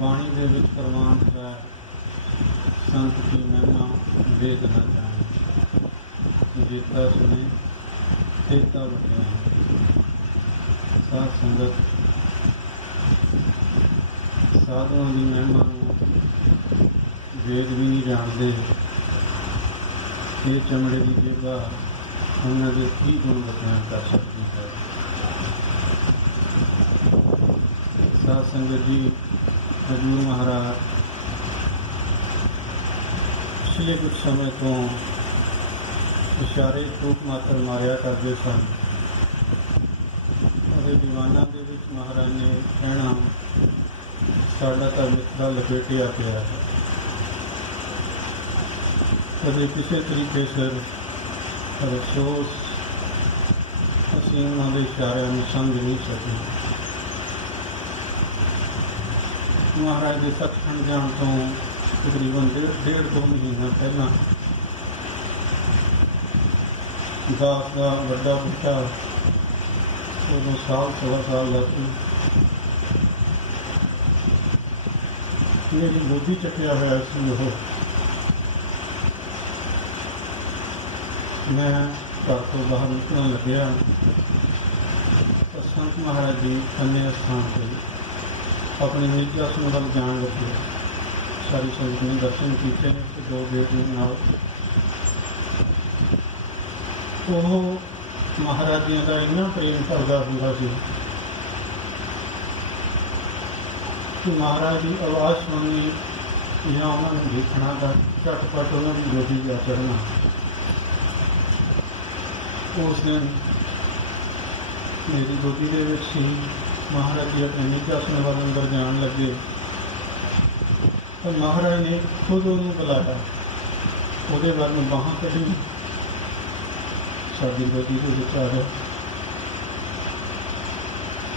बाणी दे विच प्रमाण है संत की महिमा वेद न जाने जेता सुने तेता बटिया साध संगत साधुओं की महिमा वेद भी नहीं जानते ये चमड़े की जेबा उन्होंने की गुण बयान कर सकती है। साध संगत जी हजूर महाराज पिछले कुछ समय तो इशारे टूक मात्र मारिया करते सन और दीवाना के विच महाराज ने कहना साडा तो मित्रा लपेटिया पिया है। कभी किसी तरीके से अफसोस असीं उन्होंने इशारों में समझ नहीं सके। महाराज के सचखंड जान तो तकरीबन डेढ़ दो महीना पहला दास का बड़ा बेटा उदों साल सवा साल का सी मेरी गोदी चकिया हुआ सी वो मैं घर तो बाहर निकलने लग्या तो संत महाराज जी अन्य स्थान पर अपनी निज आसन वाल जान लगे। सारी संगत ने दर्शन किए तो दो गेट नाल वो महाराज जी का इन्ना प्रेम करता हुआ सी कि महाराज की आवाज़ सुननी या उन्होंने देखना का झटपट उन्होंने गोदी जा चढ़ना। उस दिन मेरी गोदी के विच सी महाराज जी अपने निज आसन वाल अंदर जान लगे तो महाराज ने खुद उन्होंने बुलाया वो बार में बाह कढ़ी साड़ी गोदी के विचार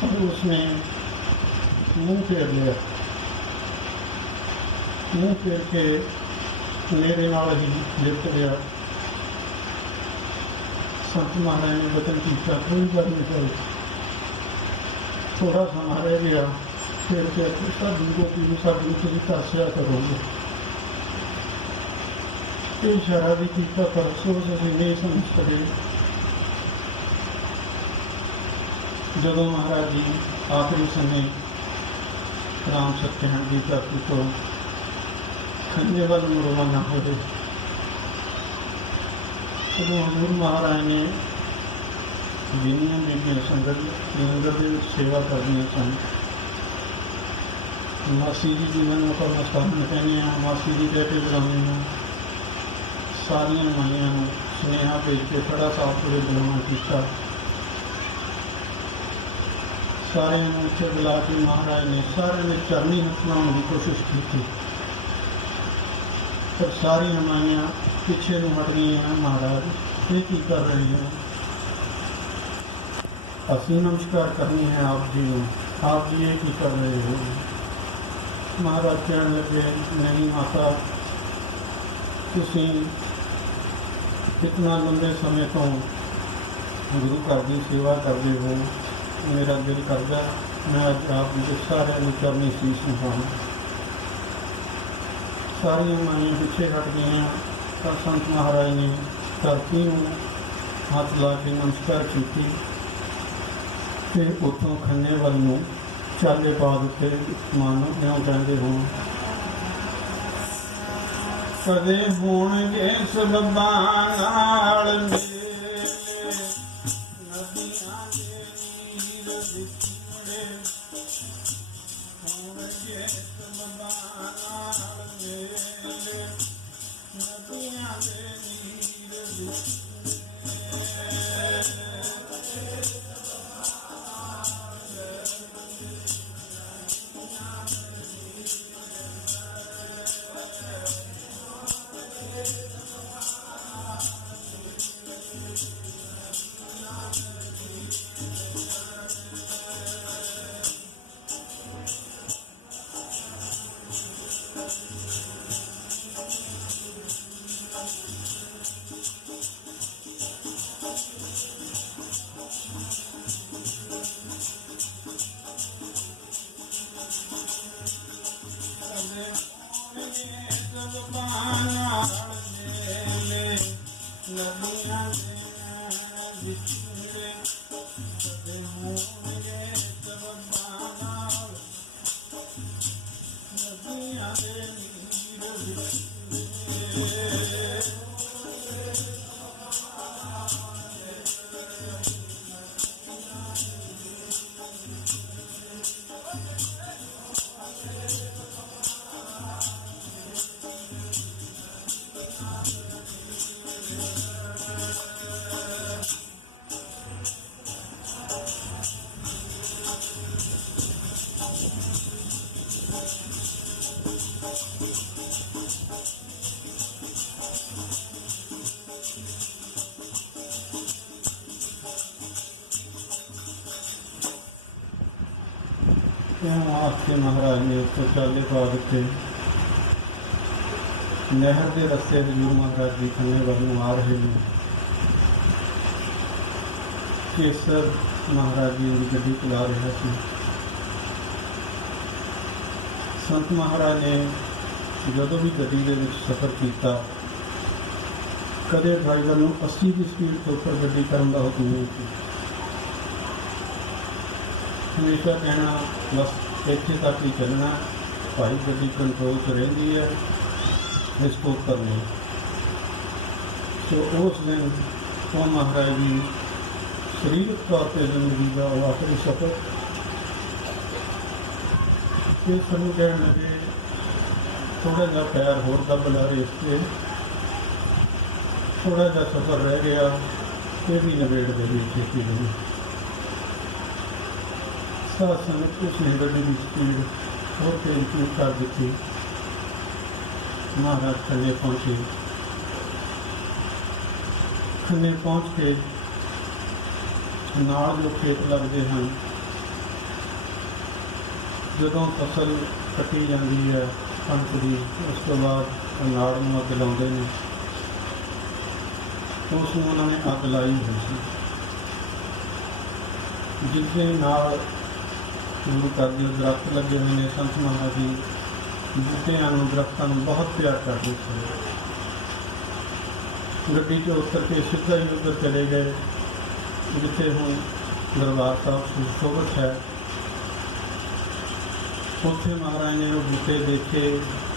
और उसने मुँह फेर लिया। मुँह फेर के मेरे नाल ही लिपट गया। संत महाराज ने वचन किया कोई बात नहीं करी। थोड़ा समा रह गया फिर साधु को पी साधु तुम तासिया करोगे ये इशारा भी किया पर अफसोस अभी नहीं समझ सके। जब महाराज जी आखिरी समय राम सत्यनारायण की धरती को खंजे वाल रवाना हो गए तो हजूर महाराज ने जिन्नियां बीबियां संगत लंगर के सेवा करदियां सन मासी जी जिन्होंने आप मस्तान कहने मासी जी कह के बुलाने सारिया माइया सुनेहा भेज के खड़ा साहब को बुलाना किया। सारे उत्थे बुला के महाराज ने सारे ने चरनी हथ लाने की कोशिश की पर सारिया माइया पिछे नूं हट गई हैं। महाराज ये की कर रहे हैं असीं नमस्कार करनी है आप जी को आप जी ये की कर रहे हो। महाराज कहने लगे नहीं माता तुसीं इतना लंबे समय तो गुरु घर की सेवा करते हो मेरा दिल करता मैं अज आप जी सारे चरनी शीश नवाऊं। सारिया माइयां पिछे हट गई तो संत महाराज ने धरती में हाथ ला के नमस्कार की फिर उतों खन्ने वाल नूं चाले पा दिते। मानो क्यों कहते हो कदे होणगे सबबां नाल मेरे नदियां दे नीर विछड़े होणगे सबबां नाल मेरे नदियां दे नीर विछड़े इउं आख के महाराज ने उसको चाले पा दिते। नहर के रस्ते हजूर महाराज जी खन्ने वाल आ रहे हैं। केसर महाराज जी उनकी गड्डी चला रहा सी। संत महाराज ने जदों भी गड्डी के सफ़र किया कदे ड्राइवर को 80 की स्पीड तो उपर गड्डी करने का हुक्म नहीं किया। हमेशा कहना बस इत्थे तक ही चलना, भाई गड्डी कंट्रोल च रही है, इसको ऊपर नहीं। तो उस दिन वो महाराज जी शरीरक तौर पर जिंदगी का वो आखिरी सफ़र फिर सानू कह लगे थोड़ा जहा पैर होर दब ला रेस पे, थोड़ा जहा सफ़र रह गया, ये भी नवेड़ देगी खेती लगी। साथ संगत उसने गड्डी की स्पीड और तेज कर दी। महाराज खन्ने पहुँचे। खन्ने पहुँच के नाल जो खेत लगते हैं, जदों फसल कटी जाती है कणक की, उस तो बाद नाड़ में अग लाते हैं। उसमें उन्होंने अग लाई हुई सी। जिसके नाल शुरू कर दिए दरख्त लगे हुए हैं। संत महाराज जी बूटियां दरख्तों बहुत प्यार करते थे। गड्डी चो उतर के सीधा ही उधर चले गए जिथे हुण दरबार साहब सुशोभित है। उत्थे महाराज ने वो बूटे देखे,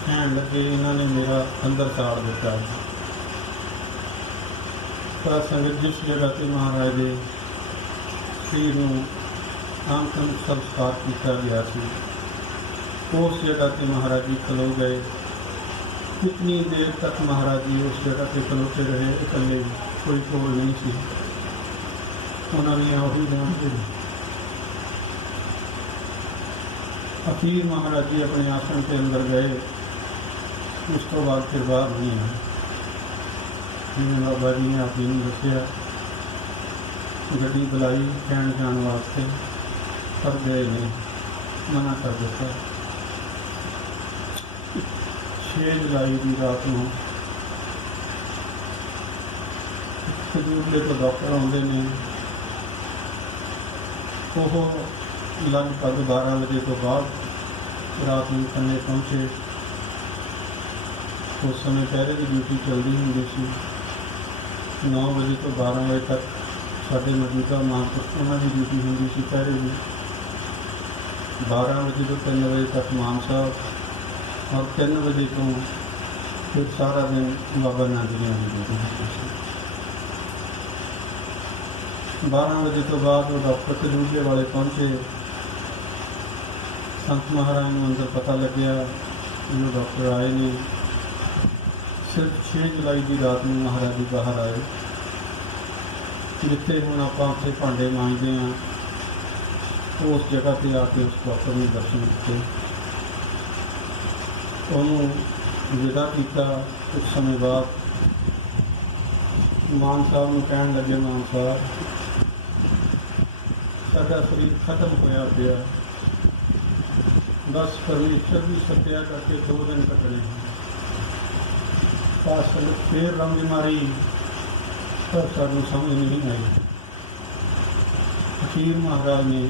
कहन लगे इन्होंने मेरा अंदर साड़ दिता है। पर संगत जिस जगह से महाराज के शरीर में अंतिम संस्कार किया गया सी, उस जगह से महाराज जी खलो गए। कितनी देर तक महाराज जी उस जगह से खलोते रहे, इकले, कोई कोल नहीं सी। उन्होंने वही जानते। अखीर महाराज जी अपने आसन के अंदर गए, उस तो बाद फिर बाहर नहीं आए। जिन्हें बाबा जी ने आप नहीं दसिया, गड्डी बुलाई कहन जाने वास्ते, पर गए नहीं, मना कर दिता। 6 जुलाई की रात को खजूरले तो डॉक्टर आते हैं। वो लगभग 12 बजे तो बाद रात में खन्ने पहुँचे। उस समय पहले की ड्यूटी चलती होंगी सी। 9 बजे तो 12 बजे तक साढ़े मौजूदा महापुरुष उन्होंने ड्यूटी होंगी सी पहले भी। 12 बजे तो 3 बजे तक मान साहब और 3 बजे तो फिर सारा दिन बाबा नाजरिया की ड्यूटी होती सी। 12 बजे तो बाद वो डॉक्टर खजूरले वाले पहुँचे। संत महाराज को अंदर पता लग्या जो डॉक्टर आए नहीं। सिर्फ 6 जुलाई की रात में महाराज जी बाहर आए, जिथे हुण आपां उत्थे भांडे मांजते हैं, उस जगह पर आके उस डॉक्टर ने दर्शन दिए। उन्होंने विदा किया। कुछ समय बाद मान साहब को कहन लगे, मान साहब साडा शरीर खत्म होया पिया, बस परमेश्वर की सत्या करके 2 दिन कटने हैं। पास फिर रंग मारी पर सानू समझ नहीं आई। अखीर महाराज ने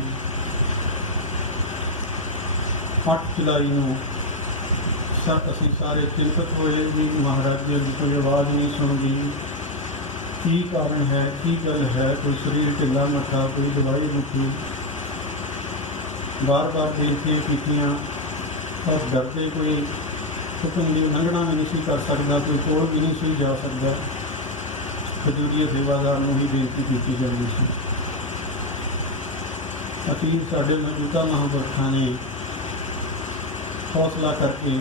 8 जुलाई को असी सारे चिंतित होए भी महाराज जी की कोई आवाज़ नहीं सुनती, की कारण है, की गल है, कोई शरीर ढिला मठा, कोई दवाई मुठी। बार बार बेनतियाँ कीतियां पर डरते कोई हुक्म भी लंघना भी नहीं कर सकता, कोई कोल भी नहीं सी जा सकता। खजूरीए सेवादार को ही बेनती की जाती सी। अखीर साढ़े मौजूदा महापुरुषों ने हौसला करके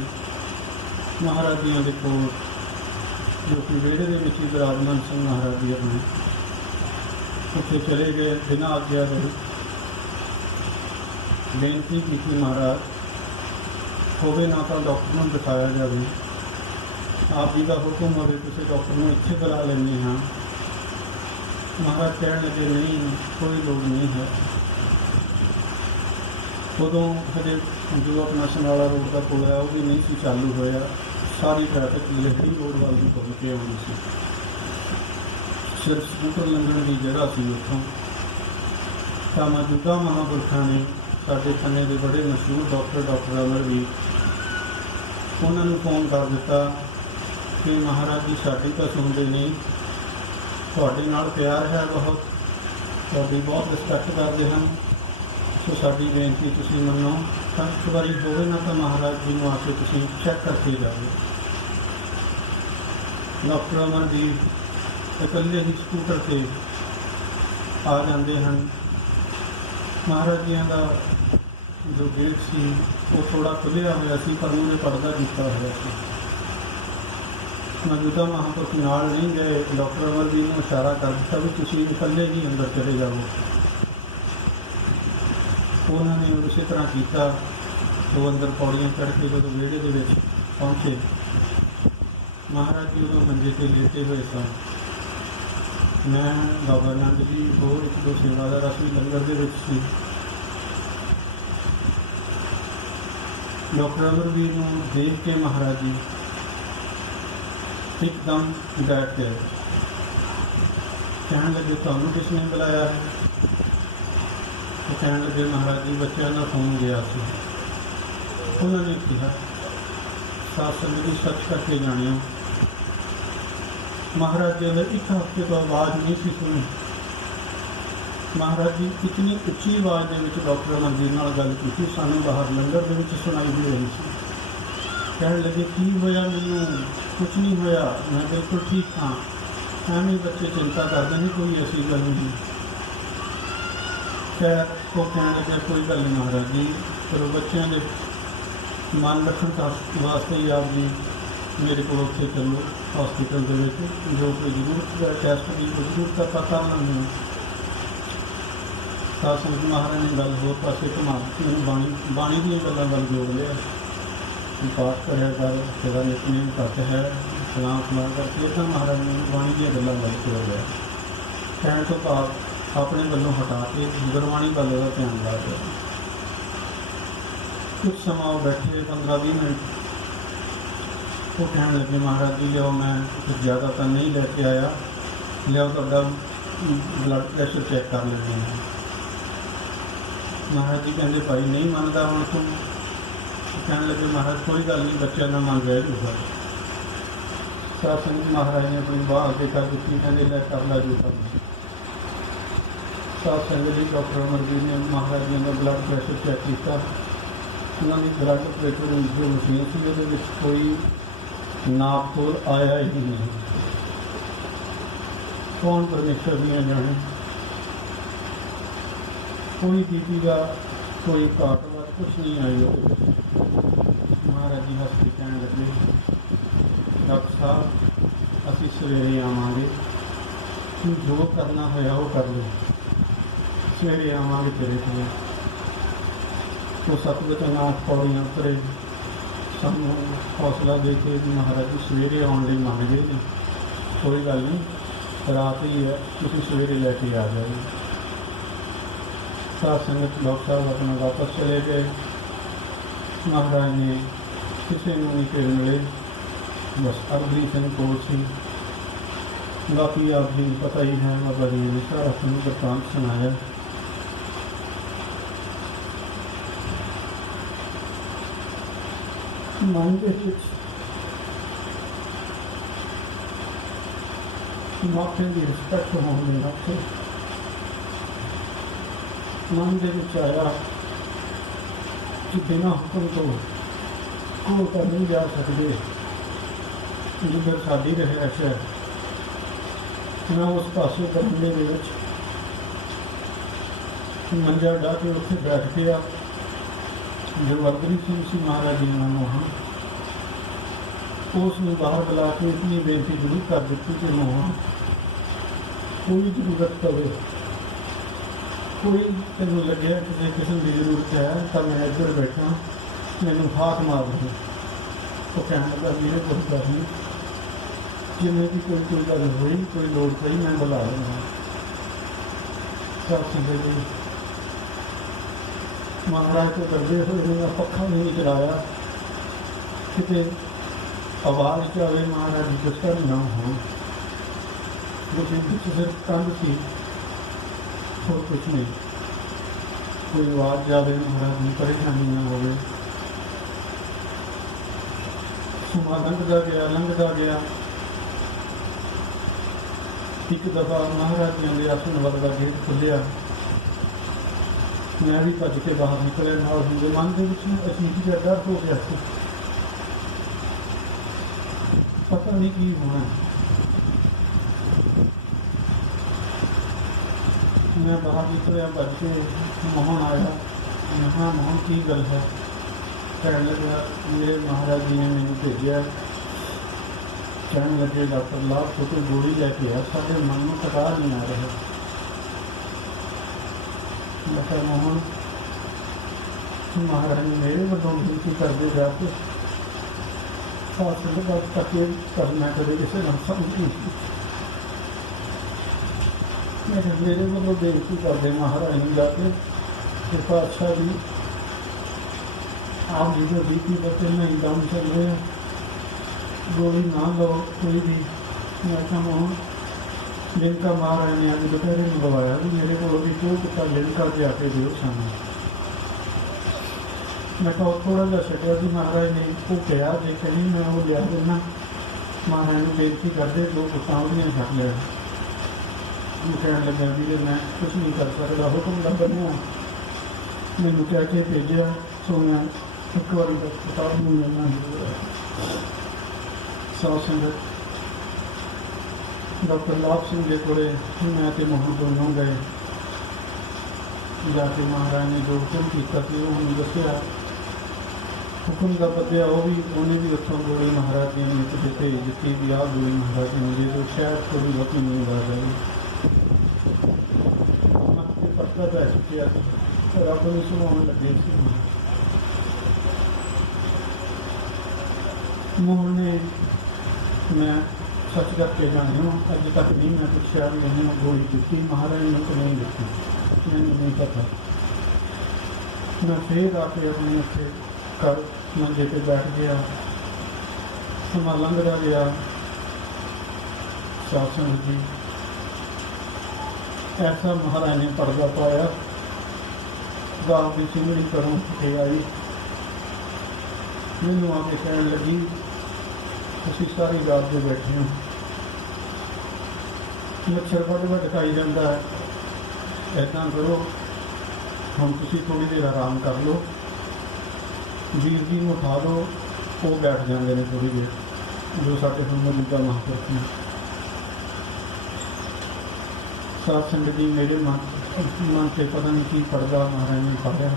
महाराज जी के कोल जो कि वेड़े के विच ही विराजमान सिंह महाराज जी अपने उत्थे चले गए। बिना आज्ञा रहे बेनती की महाराज होवे ना तो डॉक्टर को दिखाया जाए, आप जी का हुक्म हो किसी डॉक्टर को इत्थे बुला लेंगे हाँ। महाराज कहने लगे नहीं, कोई लोड़ नहीं है। उदों हजे जो अपना समराला रोड का पुल है वह भी नहीं सी चालू होया, सारी ट्रैफिक लहरी रोड वाल भी घुम के आनी सी, सिर्फ स्कूटर लंघण की जगह सी उत्थों। तो मौजूदा महापुरखों ने साडे खन्ने के बड़े मशहूर डॉक्टर अमरवीर उन्होंने फोन कर दिता कि महाराज जी साडी तो सुनते नहीं, तुहाडे नाल प्यार है बहुत, तुहाडी बहुत रिस्पैक्ट करते हैं, तो साडी बेनती तुसीं मनो, एक बारी होवे ना तो महाराज जी को आके तुसीं चैक करके जाओ। डॉक्टर अमरवीर इकल्ले ही स्कूटर से आ जाते हैं। महाराज जी का जो गेट सी वो थोड़ा खुलिया हुआ सी, पर उन्होंने पर्दा किया हुआ सी। मौजूदा महापुरुष नाल नहीं गए, डॉक्टर अमरवीर ने इशारा कर दिया भी तुसीं इकल्ले ही अंदर चले जाओ। उन्होंने उसी तरह किया। तो अंदर पौड़ियाँ चढ़ के जो वेड़े के पहुँचे, महाराज जी उदों मंजे से लेटे हुए सन। मैं बाबा नंद जी होर एक दो सेवादार असली लंगर के सी। डॉक्टर अमरवीर को देख के महाराज जी एकदम बैठ गए, कहने लगे तुहानू किसने बुलाया है? तो कहने लगे महाराज जी बच्चों का फोन गया सी। उन्होंने कहा साथ संगत जी सच करके जानियो, महाराज जी ने एक हफ्ते तो आवाज़ नहीं सी सुनी। महाराज जी इतनी उच्ची आवाज़ के डॉक्टर अमरवीर नाल गल की, सानू बाहर लंगर के सुनाई दे रही थी। कहने लगे की होया? मैनू कुछ नहीं होया, मैं बिल्कुल ठीक हाँ। एवं बच्चे चिंता करते हैं, कोई ऐसी गल नहीं। खैर वो कहने लगे कोई गल नहीं महाराज जी, चलो बच्चों के मन रखने वास्ते ही आप जी मेरे को उत्थे चलो हॉस्पिटल के जो कोई जरूरत है टैसट की कोई जरूरत है पता उन्होंने। साध संगत महाराज ने गल होर पासे घुमा दी, बाणी दी गल्लां वल जोड़ लिया। पाठ करिया कर, तेरा नितनेम घट है, सलाम सलाम करके इतना महाराज ने बाणी दी गल्लां वल जोड़ लिया। कहने तो भाव अपने वलों हटा के गुरबाणी वल का ध्यान ला दिया। कुछ समा बैठे 15-20 मिनट, वो कहने लगे महाराज जी लियाओ, मैं कुछ ज़्यादा तो नहीं लेके आया, लियाओ तुहाडा ब्लड प्रेशर चेक कर लेते हैं। महाराज जी कहते भाई नहीं मनता हूँ तुम। कहने लगे महाराज कोई गल नहीं, बच्चा ना मन रह जूगा। साध संगत महाराज ने अपनी बाह अगे कर दी, कहते लै कर ला जो करना। साध संगत जी डॉक्टर अमरवीर ने महाराज जी का ब्लड प्रेशर चेक किया। उन्होंने ब्लड प्रेशर जो मशीन सी वो कोई नाप तोल आया ही नहीं। कौन परमेश्वर दियाँ जाने, कोई बीपी का कोई घाट वाट कुछ नहीं आई। महाराज जी हंस के कहने लगे डॉक्टर साहब असी सवेरे आवांगे, तू जो करना होया वो कर लो, सवेरे आवांगे तेरे को। तो सतवचनाथ पौड़ियाँ उतरे, सानू हौसला दे के महाराज जी सवेरे आने लई मान गए जी, कोई गल नहीं रात ही है, तुसीं सवेरे लैके आ जाओ। साध संगत डॉक्टर साहब अपना वापस चले गए। महाराज ने किसी को नहीं फिर मिले, बस अरबी सिंह कोल सी। बाकी आप जी पता ही है, बाबा जी ने सारा सुन वृतांत सुनाया। मन के माफे की रिस्पैक्ट होने नाते मन के आया कि बिना हुक्म तो कोल तो नहीं जा सकते, जिधर साड़ी रहायश है मैं उस पास बंगले मंजा डा के उत्थे बैठ गया। जो वर्गरी सिंह सी महाराज जी का मोहन, उसने बाहर बुला के इतनी बेनती जरूर कर दी कि मोहन कोई जरूरत पवे, कोई तेन लगे किसी किस्म की जरूरत है तो मैं इधर बैठा, मैनू हाथ मार दे। तो कहने लगा मेरे कोई गल नहीं, जिन्हें की कोई गल हुई कोई लोड़ पई मैं बुला लेना। सब संगत जी महाराज को डरते हुए मैं पक्खा नहीं चलाया, कितने आवाज़ जाए महाराज जी डिस्टर्ब ना हो, लेकिन सिर्फ कंध थी और कुछ नहीं। कोई आवाज़ जाए महाराज जी परेशानी ना हो। समा लंघदा गया। एक दफ़ा महाराज जी के आसन वर्गा गेट खुलिया, मैं भी भज के बाहर निकलिया। नाल मेरे मन के अजीब जिहा डर हो गया सी, पता नहीं की होना। मैं बाहर निकलिया भज के, मोहन आया। मैं हाँ मोहन की गल है? कहने लगा मेरे महाराज जी ने मैंने भेजा, कहने लगे डॉक्टर लाभ तो कोई गोली लैके आ, साढ़े मन में टका नहीं आ रहा। मैं कहा मोहन महाराज ने मेरे वालों विनती करते जाके साथ तक करना कदे किसी ने समझ नहीं। मेरे वालों बेनती करते महाराज ने जाके कि पातशाह जी आप जी को बीपी बच्चे नहीं दम चल रहे, गोली ना लो कोई भी। मैं कहा मोहन जिनका महाराज ने अभी दोपहर में लगवाया भी मेरे को भी क्यों कितना जिनका जाके दियो सामने। मैं कहा थोड़ा जहा छटिया जी महाराज ने वो कहा जे कहीं मैं वो लिया देना, महाराज ने बेनती करते दो कुटावलियाँ छक लिया। मैं कह लगा भी मैं कुछ नहीं कर सकता, हुक्म का बनया मैनू कह के भेजा। सुनिया एक बार किताब में मिलना सात संगत डॉक्टर लाभ सिंह के कोले मैं तो मोहन दोनों गए। जाके महाराज ने जो हुक्म किया कि उन्होंने दसिया, हुक्म का बदलिया वो भी उन्हें भी उत्थों गोली महाराज ने कितने भेज दी भी आ गोली महाराज ने मुझे तो शायद थोड़ी बहुत नहीं ला जाए पत्ता पै चुकिया रब ने सुनाने लगे। मोहन ने मैं सच करके जाने अज तक नहीं मैं पूछा भी नहीं गोली दी महाराज ने तो नहीं दी, मैंने नहीं पता। मैं फिर आके अपने उत्थे कर मंजे पे बैठ गया। समा लंघदा गया। शासन जी ऐसा महाराज ने पर्दा पाया, गाँव की चिमड़ी करों के आई। मैनू आके कहने लगी तुसीं सारी रात जो बैठे हो, मच्छर बड़ खाई जाता है, ऐसा करो हम तुसीं थोड़ी देर आराम कर लो, वीर जी को उठा लो, वो बैठ जाते हैं थोड़ी देर जो साढ़े हम मौजूदा महापुरख ने। सात संगत जी मेरे मन से पता नहीं की पड़ता महाराज ने पाया।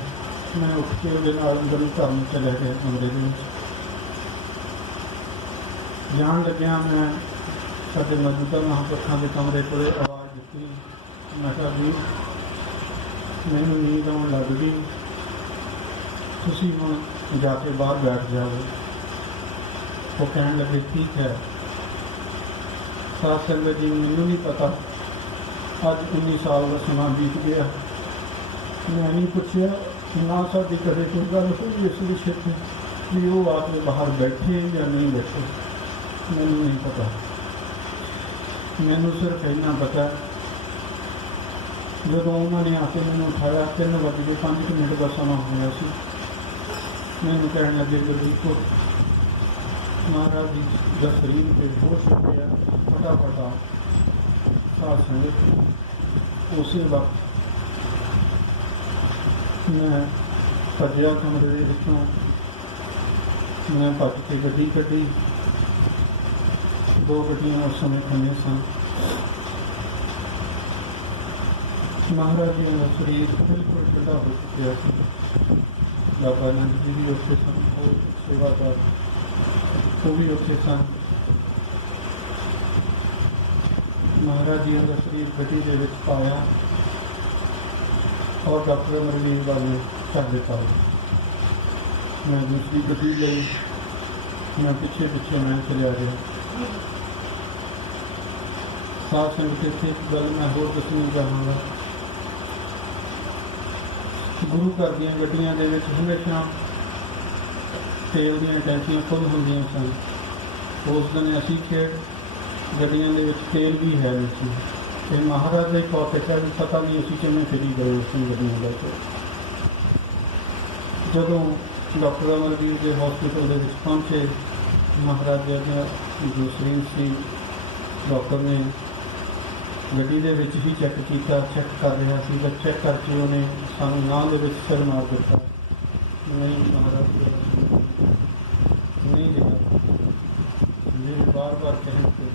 मैं उठ के वो अंदर घर में चला गया कमरे के जान लग्या। मैं साढ़े मौजूदा महापुरखों के कमरे को आवाज़ दी, मैं कहा भी मैनू नींद आने लग गई, तुसीं हुण जाके बाहर बैठ जाओ। वो कहने लगे ठीक है। सात संगत जी मैनू नहीं पता अज 19 साल का समा बीत गया, मैं नहीं पूछा ना साड़ी कदे कोई गल हुई इस विषय पर भी वो आके बाहर बैठे या नहीं बैठे, मैनू नहीं पता। मैनू सिर्फ इन्ना पता जो उन्होंने आके मैंने उठाया 3:05 का समा होया सी। मैनू कहने लगे गरीब को महाराज जी का शरीर बेहोश हो गया, फटाफट साथ संगत उसी वक्त मैं भजया कमरे विचों। मैं भज के गड्डी कढ़ी, 2 गड्डियां उस समय खड़ियां सन। महाराज जी का शरीर बिल्कुल ठंडा हो चुका है। बाबा नंद जी भी उत्थे सन, और सेवादार वो भी उत्थे सन। महाराज जी का शरीर गड्डी के विच पाया और डॉक्टर अमरवीर वाले कर देता। मैं दूसरी गड्डी ली, मैं पिछे मैं चलिया गया। सात संगत एक गल मैं होर दसनी चाहूँगा। गुरु घर ਦੀਆਂ ਗੱਡੀਆਂ ਦੇ ਵਿੱਚ ਹਮੇਸ਼ਾ ਤੇਲ ਦੀਆਂ ਟੈਂਕੀਆਂ ਫੁੱਲ ਹੁੰਦੀਆਂ ਸਨ। ਉਸ ਦਿਨ ਅਸੀਂ ਖੇਡ ਗੱਡੀਆਂ ਦੇ ਵਿੱਚ ਤੇਲ ਵੀ ਹੈ ਨਹੀਂ ਸੀ ਤੇ ਮਹਾਰਾਜ ਦੇ ਤੌਰ ਤੇ ਵੀ ਪਤਾ ਨਹੀਂ ਅਸੀਂ ਕਿਵੇਂ ਫਿਰੀ ਗਏ ਉਸ ਗੱਡੀਆਂ ਲੈ ਕੇ। ਜਦੋਂ ਡਾਕਟਰ ਅਮਰਵੀਰ ਦੇ ਹਸਪੀਟਲ ਦੇ ਵਿੱਚ ਪਹੁੰਚੇ, ਮਹਾਰਾਜ ਜੀ ਦਾ ਦੂਸਰੀ ਸੀ ਡਾਕਟਰ ਨੇ ਗੱਡੀ ਦੇ ਵਿੱਚ ਹੀ ਚੈੱਕ ਕੀਤਾ, ਚੈੱਕ ਕਰ ਰਿਹਾ ਸੀ ਤਾਂ ਚੈੱਕ ਕਰਕੇ ਉਹਨੇ ਸਾਨੂੰ ਨਾਂ ਦੇ ਵਿੱਚ ਸਿਰ ਮਾਰ ਦਿੱਤਾ। ਨਹੀਂ ਮਹਾਰਾਜ ਨਹੀਂ ਰਿਹਾ ਮੇਰੇ ਬਾਰ-ਬਾਰ ਕਹਿਣ ਤੇ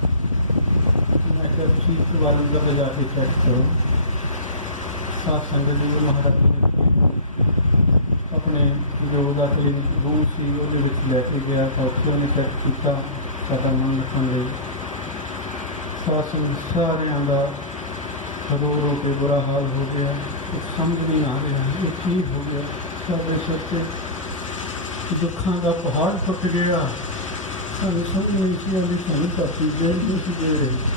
मैं क्या चीज वाले जब जाके चेक करो सात संगत जी महाराज जी ने अपने जो दाखिली रूम से लैके गया था उसको चेक किया सारा मन रखने लिए सात संगत सारे का रो रो के बुरा हाल हो गया। कुछ समझ नहीं आ रहा ये ठीक हो गया सारे सिर से दुखों का पहाड़ टुट गया। सानू समझ नहीं सी आती सानू काफी देर नहीं सी दे रही।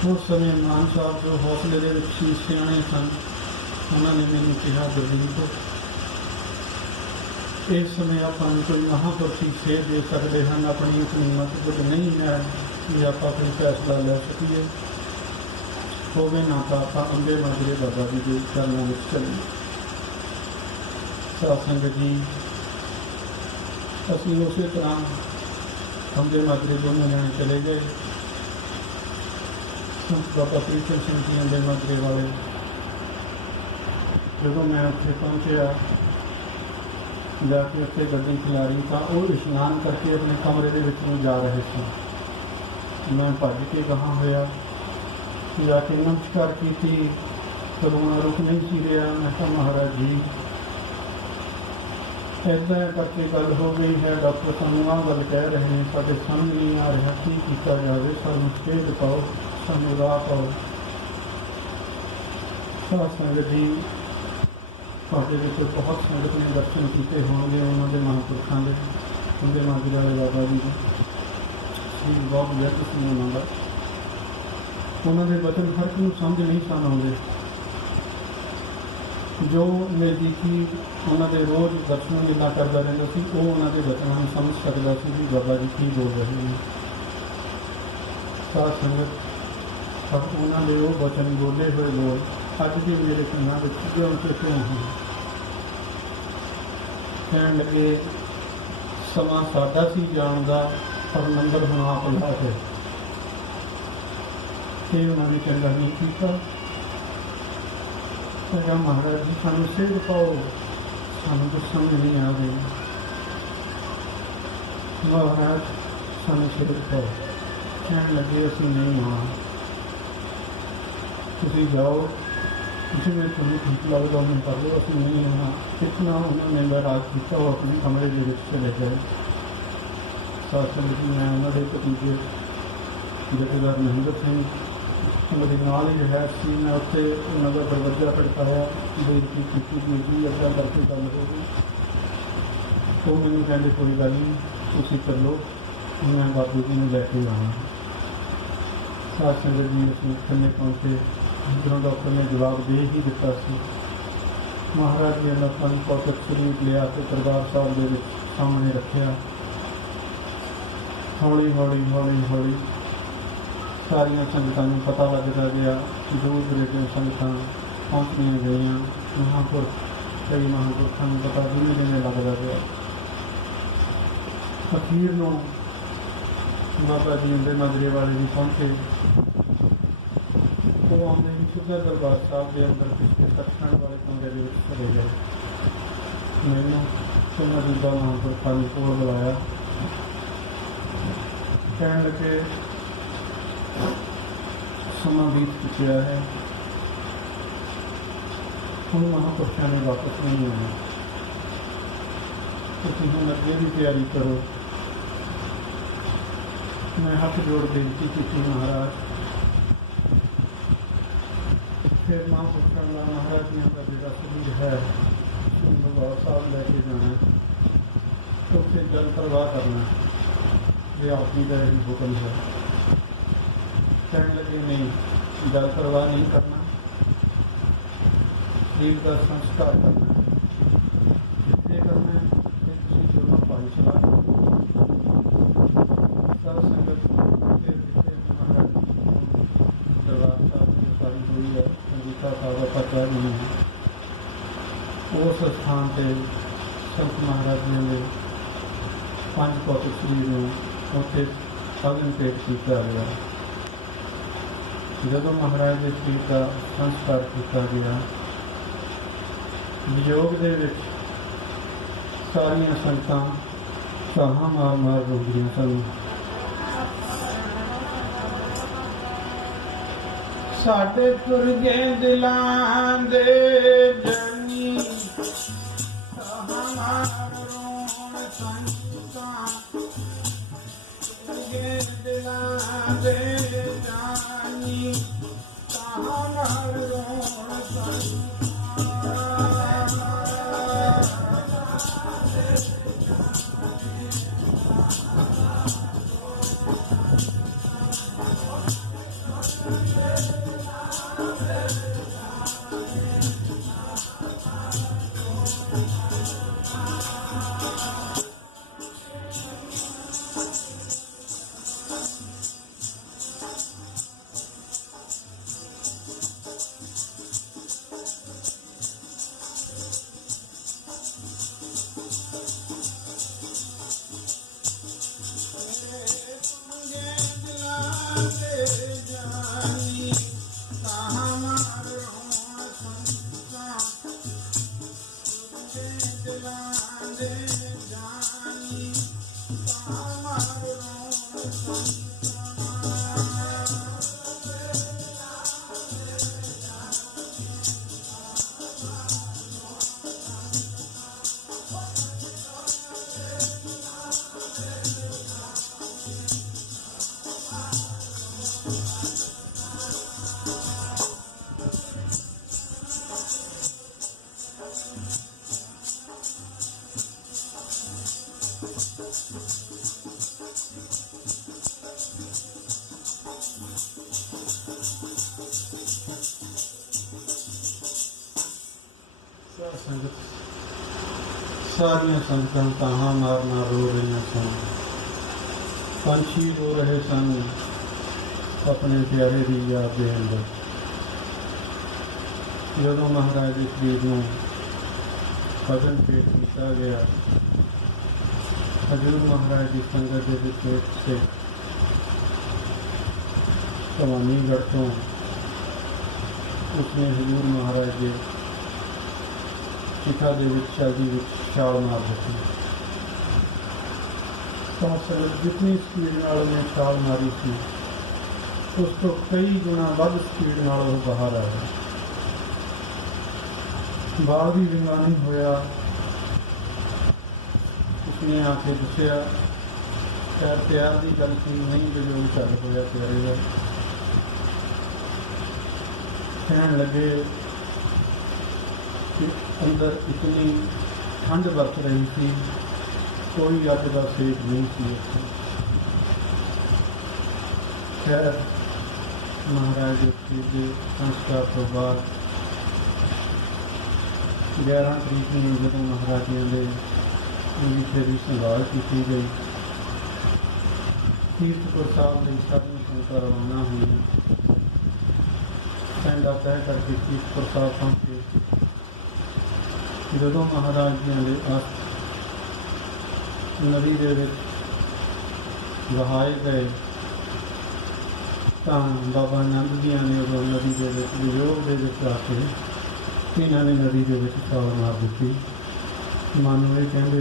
उस समय मान साहब जो हौसले के सियाने सन उन्होंने मैंने कहा गुरजीत इस समय अपन कोई महापुरुषी सेध दे सकते हैं, अपनी अपनी मत कुछ नहीं है कि आप अपनी फैसला ले सकीए होवे ना तो आप अंबे माजरे बाबा जी के चरणों में चलिए। सात संगत जी असी उस तरह अंबे माजरे दोनों जने चले गए। बाबा प्रीतम सिंह जी अंबे माजरे वाले जो मैं उत्थे पहुँचा जाके उत्थे गड्डी खिलारी तो वो इशनान करके अपने कमरे के विच जा रहे थे। मैं भज के कहाँ होया जाके नमस्कार की तो रोना रुक नहीं सी रहा। मैं कहा महाराज जी ऐसा करके गल हो गई है, डॉक्टर सानू आह गल कह रहे हैं साढ़े समझ नहीं आ रहा की किया जाए, सानू सेध पाओ सानू राह पाओ। सात संगत जी ਤੁਹਾਡੇ बहुत संगत ने दर्शन किए होंगे उन्होंने महापुरखों के उनके माजरे वाले बाबा जी के बहुत व्यर्थ सी उन्होंने उन्होंने वचन हर को समझ नहीं सन आते। जो नज़दीकी उन्होंने रोज़ दर्शन मिलना करता रहता सी वो उन्होंने वचनों में समझ सकता सी कि बाबा जी की बोल रहे हैं। सात संगत अब उन्होंने वो वचन बोले हुए लोग अज भी मेरे कन्ना क्यों क्यों हैं। कह लगे समा साडा सी जान का पर नंबर हम आप ला के उन्होंने चंगा नहीं किया। कहा महाराज जी सानू सेध पाओ सानू कुछ समझ नहीं आ रही। महाराज सानू सेध पाओ। कह लगे असी नहीं हाँ तुम जाओ जिसमें तुम्हें ठीक लगता उन्हें कर लो असं नहीं होना। कितना उन्होंने नाराज किया वो अपने कमरे के चले गए। सात संगत जी मैं उन्होंने भतीजे जथेदार महेंद्र सिंह मेरे नाल ही है सी मैं उत्थे उन्होंने दरवाजा खड़काया बेनती की जी अगर करके गल हो गई तो मैंने कहते कोई गल नहीं तुम कर लो मैं बाबू जी ने लैके आना। सात संगत जी असीं थल्ले पहुँचे जो डॉक्टर ने जवाब दे ही दिता सी। महाराज ने लोगों को पॉकेट शरीर लिया तो दरबार साहब के सामने रखा। हौली हौली हौली हौली सारिया संगतां नूं पता लगता गया। दूर दरेडे संगतां पहुँचदियां गईयां। महापुरख कई महापुरखों को पता धीमे धीमे लगता गया। अखीर नूं बाबा जी अंबे माजरे वाले भी पहुँचे। वो आते ही सीधा दरबार साहब के अंदर पिछले सचखंड वाले कमरे के चले गए। मैंने सुना दूसरा महापुरखों ने को बुलाया। कह लगे समा बीत चुका है उन महापुरखों ने वापस नहीं आना तो तुम अगे की तैयारी करो। मैं हाथ जोड़ बेनती की महाराज फिर महापुरखों का महाराज जी का बेटा शरीर है दरबार साहब लैके जाना तो फिर जल प्रवाह करना ये आपकी का ही हुक्म है। कहने लगे नहीं जल प्रवाह नहीं करना ਸਰੀਰ ਦਾ ਸੰਸਕਾਰ ਕਰਨਾ ਹੈ। ਜਿੱਥੇ ਕਰਨਾ ਹੈ ਫਿਰ ਤੁਸੀਂ ਦੋਨੋਂ ਭਾਈ ਸਲਾਹ ਸਾਧ ਸੰਗਤ ਦੇ ਵਿਖੇ ਮਹਾਰਾਜ ਦਰਬਾਰ ਸਾਹਿਬ ਦੀ ਸਾਰੀ ਹੋਈ ਹੈ। ਗੀਤਾ ਸਾਹਿਬ ਆਪਾਂ ਕਹਿ ਰਹੇ ਹਾਂ। ਉਸ ਸਥਾਨ 'ਤੇ ਸੰਤ ਮਹਾਰਾਜ ਜੀ ਨੇ 5 ਭੌਤਿਕ ਸਰੀਰ ਨੂੰ ਉੱਥੇ ਅਗਨ ਭੇਟ ਕੀਤਾ ਗਿਆ। ਜਦੋਂ ਮਹਾਰਾਜ ਦੇ ਸਰੀਰ ਦਾ ਸੰਸਕਾਰ ਕੀਤਾ ਗਿਆ, ਵਿਯੋਗ ਦੇ ਵਿੱਚ ਸਾਰੀਆਂ ਸੰਗਤਾਂ ਸਾਹਾਂ ਮਾਰ ਮਾਰ ਰੋਂਦੀਆਂ ਸਨ। ਸਾਡੇ ਤੁਰ ਗਏ ਦਿਲਾਂ ਦੇ ਜਨੀ, ਸਾਹਾਂ ਮਾਰ ਰੋਣ ਸੰਗਤਾਂ, ਤੁਰ ਗਏ ਦਿਲਾਂ ਦੇ ਜਾਨੀ, ਸਾਹਾਂ ਮਾਰ ਰੋਣ ਸੰਗਤਾਂ। ਸੰਗਤ ਸਾਰੀਆਂ ਸੰਗਤਾਂ ਤਾਹਾਂ ਮਾਰ ਮਾਰ ਰੋ ਰਹੀਆਂ ਸਨ। ਪੰਛੀ ਰੋ ਰਹੇ ਸਨ ਆਪਣੇ ਪਿਆਰੇ ਦੀ ਯਾਦ ਦੇ ਅੰਦਰ। ਜਦੋਂ ਮਹਾਰਾਜ ਦੇ ਸਰੀਰ ਨੂੰ ਅਗਨ ਭੇਟ ਕੀਤਾ ਗਿਆ, ਹਜ਼ੂਰ ਮਹਾਰਾਜ ਦੀ ਸੰਗਤ ਦੇ ਵਿੱਚ ਸੇ ਭਵਾਨੀਗੜ੍ਹ ਤੋਂ ਉਸਨੇ ਹਜ਼ੂਰ ਮਹਾਰਾਜ ਦੇ ਚਿਖਾ ਦੇ ਵਿੱਚ ਸ਼ਾਦੀ ਵਿੱਚ ਛਾਲ ਮਾਰ ਦਿੱਤੀ। ਤਾਂ ਜਿਤਨੀ ਸਪੀਡ ਨਾਲ ਉਹਨੇ ਛਾਲ ਮਾਰੀ ਸੀ, ਉਸ ਤੋਂ ਕਈ ਗੁਣਾ ਵੱਧ ਸਪੀਡ ਨਾਲ ਉਹ ਬਾਹਰ ਆਇਆ। ਬਾਹਰ ਵੀ ਵਿੰਗਾ ਨਹੀਂ ਹੋਇਆ। ਉਸਨੇ ਆ ਕੇ ਦੱਸਿਆ, ਪਿਆਰ ਦੀ ਗੱਲ ਸੀ, ਨਹੀਂ ਜਦੋਂ ਚੱਲ ਹੋਇਆ ਪਿਆਰੇ ਦਾ। ਕਹਿਣ ਲੱਗੇ ਕਿ ਅੰਦਰ ਇਤਨੀ ਠੰਡ ਵਰਤ ਰਹੀ ਸੀ, ਕੋਈ ਅੱਗ ਦਾ ਸੇਕ ਨਹੀਂ ਸੀ ਉੱਥੇ। ਖੈਰ ਮਹਾਰਾਜ ਦੇ ਸੰਸਕਾਰ ਤੋਂ ਬਾਅਦ 11 ਤਰੀਕ ਨੂੰ ਜਦੋਂ ਮਹਾਰਾਜਿਆਂ ਦੇ ਵਿਖੇ ਦੀ ਸੰਭਾਲ ਕੀਤੀ ਗਈ, ਕੀਰਤਪੁਰ ਸਾਹਿਬ ਦੇ ਸਾਰੀਆਂ ਸੰਗਤਾਂ ਰਵਾਨਾ ਹੋਈਆਂ। ਪਿੰਡਾ ਤੈਅ ਕਰਕੇ ਕੀਰਤਪੁਰ ਸਾਹਿਬ ਪਹੁੰਚੇ। ਜਦੋਂ ਮਹਾਰਾਜ ਜੀਆਂ ਦੇ ਨਦੀ ਦੇ ਵਿੱਚ ਵਹਾਏ ਗਏ ਤਾਂ ਬਾਬਾ ਆਨੰਦ ਜੀਆਂ ਨੇ ਉਹ ਨਦੀ ਦੇ ਵਿੱਚ ਵਿਯੋਗ ਦੇ ਵਿੱਚ ਆ ਕੇ ਇਹਨਾਂ ਨੇ ਨਦੀ ਦੇ ਵਿੱਚ ਛਾਲ ਮਾਰ ਦਿੱਤੀ। ਮਨ ਨੂੰ ਇਹ ਕਹਿੰਦੇ